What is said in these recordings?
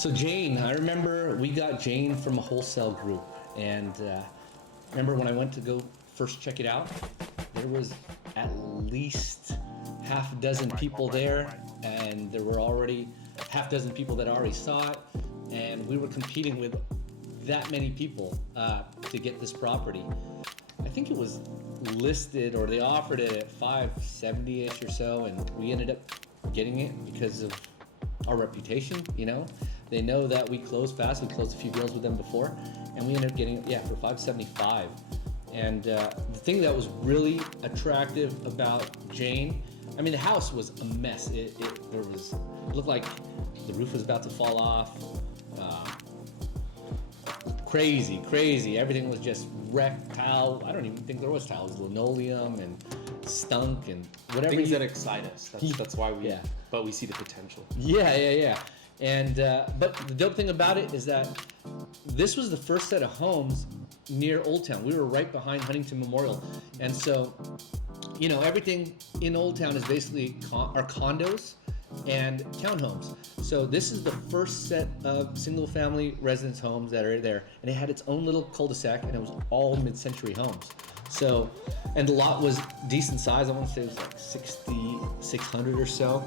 So Jane, I remember we got Jane from a wholesale group, and remember when I went to go first check it out, there was at least half a dozen people there, and there were already half a dozen people that already saw it, and we were competing with that many people to get this property. I think it was listed, or they offered it at 570-ish or so, and we ended up getting it because of our reputation, you know. They know that we close fast. We closed a few deals with them before, and we ended up getting it, for 575. And the thing that was really attractive about Jane, I mean, the house was a mess. It looked like the roof was about to fall off. Crazy. Everything was just wrecked. Tile. I don't even think there was tile. It was linoleum and stunk and whatever. Things that excite us. That's why we. Yeah. But we see the potential. Yeah. And but the dope thing about it is that this was the first set of homes near Old Town. We were right behind Huntington Memorial, and so you know everything in Old Town is basically are condos and townhomes. So this is the first set of single-family residence homes that are there, and it had its own little cul-de-sac, and it was all mid-century homes. So, and the lot was decent size. I want to say it was like 6,600 or so.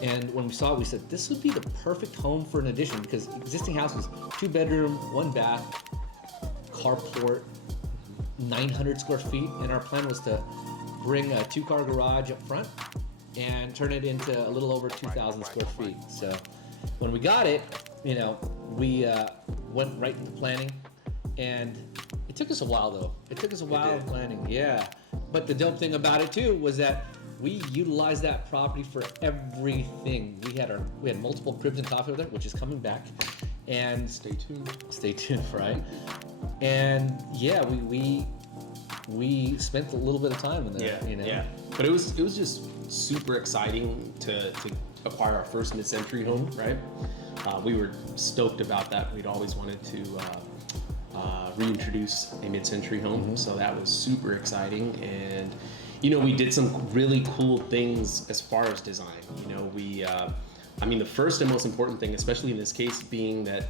And when we saw it, we said this would be the perfect home for an addition, because existing house was 2 bedroom, 1 bath, carport, 900 square feet, and our plan was to bring a 2-car garage up front and turn it into a little over 2,000 square feet. So when we got it, you know, we went right into planning, and it took us a while though. It took us a while of planning, yeah. But the dope thing about it too was that we utilized that property for everything. We had multiple cribs and coffee over there, which is coming back. And stay tuned, right? And yeah, we spent a little bit of time in there, you know. Yeah. But it was just super exciting to acquire our first mid-century home, right? We were stoked about that. We'd always wanted to reintroduce a mid-century home, so that was super exciting. And you know, we did some really cool things as far as design. You know, I mean, the first and most important thing, especially in this case, being that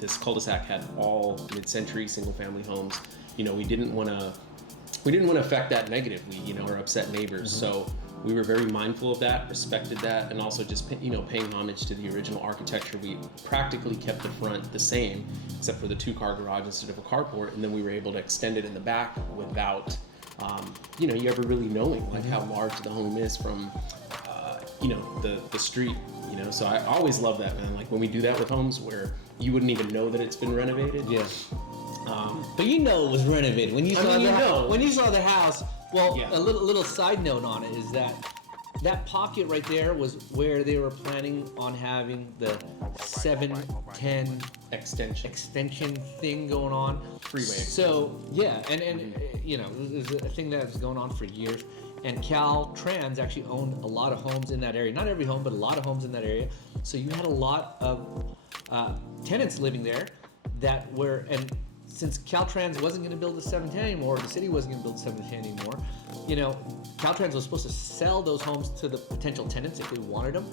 this cul-de-sac had all mid-century single-family homes. You know, we didn't want to affect that negatively, you know, or upset neighbors. So we were very mindful of that, respected that, and also just, you know, paying homage to the original architecture. We practically kept the front the same, except for the 2-car garage instead of a carport, and then we were able to extend it in the back without, you know, you ever really knowing like how large the home is from, you know, the street, you know. So I always love that, man. Like when we do that with homes where you wouldn't even know that it's been renovated. Yes. But you know it was renovated when you saw the house. Well, a little side note on it is that pocket right there was where they were planning on having the 710 extension thing going on. Freeway. So yeah, and you know, it was a thing that was going on for years. And Caltrans actually owned a lot of homes in that area. Not every home, but a lot of homes in that area. So you had a lot of tenants living there that were, and since Caltrans wasn't going to build a 710 anymore, the city wasn't going to build a 710 anymore, you know, Caltrans was supposed to sell those homes to the potential tenants if they wanted them.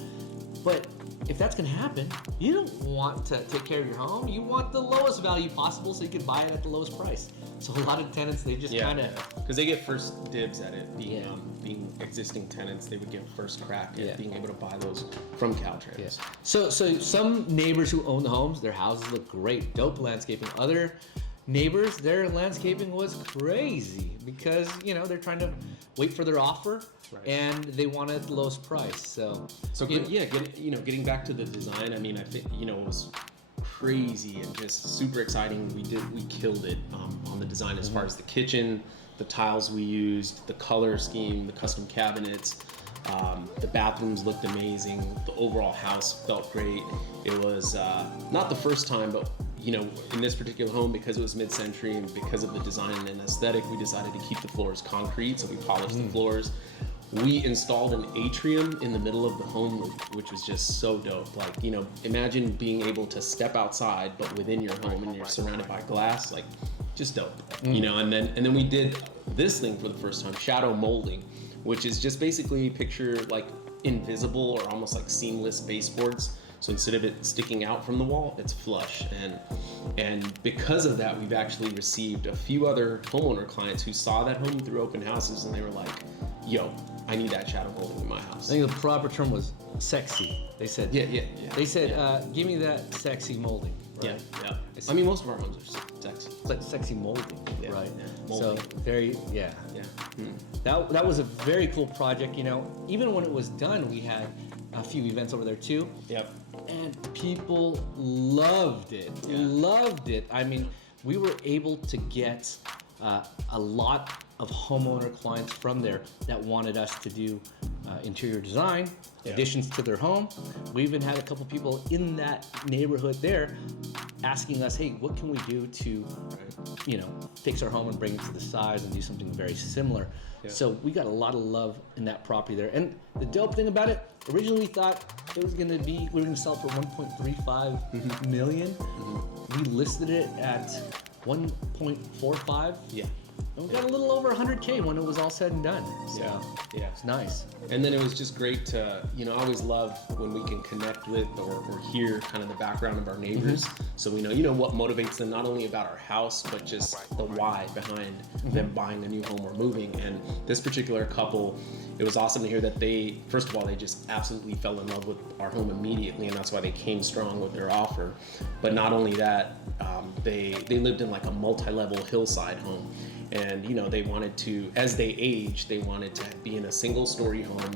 But if that's going to happen, you don't want to take care of your home. You want the lowest value possible so you can buy it at the lowest price. So a lot of tenants, they just kind of... Because they get first dibs at it. Being existing tenants, they would get first crack at being able to buy those from Caltrans. Yeah. So some neighbors who own the homes, their houses look great, dope landscaping. Other neighbors, their landscaping was crazy because, you know, they're trying to wait for their offer. Right. And they wanted the lowest price. So getting back to the design, I mean, I think, you know, it was crazy and just super exciting. We killed it on the design as far as the kitchen, the tiles we used, the color scheme, the custom cabinets, the bathrooms looked amazing. The overall house felt great. It was not the first time, but you know, in this particular home, because it was mid-century and because of the design and aesthetic, we decided to keep the floors concrete, so we polished the floors. We installed an atrium in the middle of the home, which was just so dope. Like, you know, imagine being able to step outside, but within your home, and you're surrounded by glass, like, just dope. You know, and then we did this thing for the first time, shadow molding, which is just basically picture like invisible or almost like seamless baseboards So instead of it sticking out from the wall, it's flush. And because of that, we've actually received a few other homeowner clients who saw that home through open houses, and they were like, yo, I need that shadow molding in my house. I think the proper term was sexy. They said, Yeah. They said, give me that sexy molding. Right? Yeah. I mean, most of our homes are sexy. It's like sexy molding, Yeah, right? yeah. So Molding. very, yeah. Yeah. That was a very cool project. You know, even when it was done, we had a few events over there too, Yep. and people loved it. Yeah. Loved it. I mean, we were able to get a lot of homeowner clients from there that wanted us to do interior design, Yeah. additions to their home. We even had a couple people in that neighborhood there asking us, hey, what can we do to, you know, fix our home and bring it to the size and do something very similar. Yeah. So we got a lot of love in that property there. And the dope thing about it, originally we thought it was gonna be, we were gonna sell it for 1.35 million. We listed it at 1.45. Yeah. And we got a little over 100K when it was all said and done. So Yeah. it's nice. And then it was just great to, you know, I always love when we can connect with or hear kind of the background of our neighbors. So we know, you know, what motivates them not only about our house, but just the why behind them buying a new home or moving. And this particular couple, it was awesome to hear that they, first of all, they just absolutely fell in love with our home immediately, and that's why they came strong with their offer. But not only that, they lived in like a multi-level hillside home. And, you know, they wanted to, as they aged, they wanted to be in a single story home,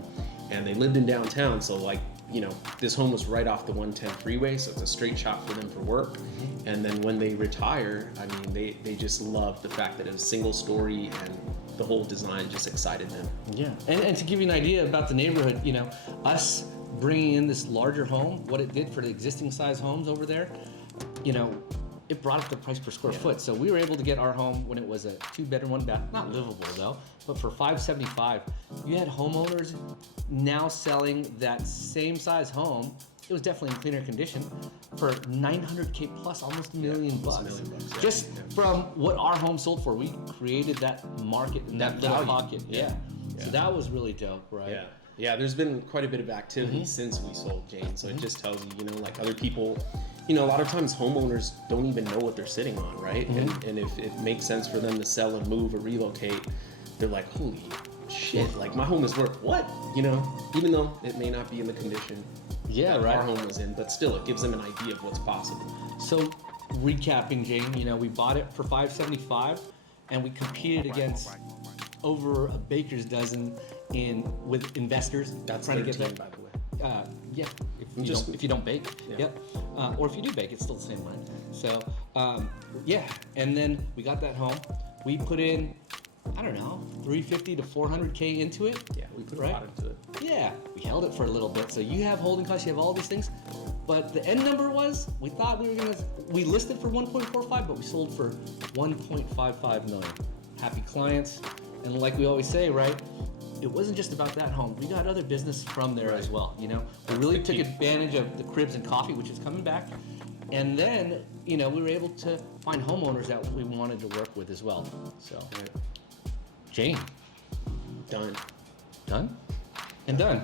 and they lived in downtown. So like, you know, this home was right off the 110 freeway. So it's a straight shot for them for work. And then when they retire, I mean, they just loved the fact that it was single story, and the whole design just excited them. Yeah, and to give you an idea about the neighborhood, you know, us bringing in this larger home, what it did for the existing size homes over there, you know, it brought up the price per square foot. So we were able to get our home when it was a 2-bedroom, 1-bath, not livable though, but for $575. You had homeowners now selling that same size home. It was definitely in cleaner condition for $900K plus, almost $1 million bucks. $1 million, yeah. Just from what our home sold for, we created that market in that little value. pocket. Yeah. So that was really dope, right? Yeah, there's been quite a bit of activity since we sold Jane. So it just tells you, you know, like other people, you know, a lot of times homeowners don't even know what they're sitting on, right? And if it makes sense for them to sell and move or relocate, they're like, holy shit, like my home is worth what? You know, even though it may not be in the condition that our home was in, but still it gives them an idea of what's possible. So recapping, Jane, you know, we bought it for $575 and we competed against over a baker's dozen with investors. That's trying 13, to get that. by the way. Yeah, if you don't bake. Yep. Or if you do bake, it's still the same, right? So, yeah. And then we got that home. We put in, I don't know, 350 to 400K into it. Yeah, we put a right? lot into it. Yeah, we held it for a little bit. So you have holding costs, you have all these things. But the end number was, we thought we listed for 1.45, but we sold for 1.55 million. Happy clients. And like we always say, right? It wasn't just about that home. We got other business from there as well, you know? We really took advantage of the cribs and coffee, which is coming back. And then, you know, we were able to find homeowners that we wanted to work with as well. So, Jane. Done. Done? And done.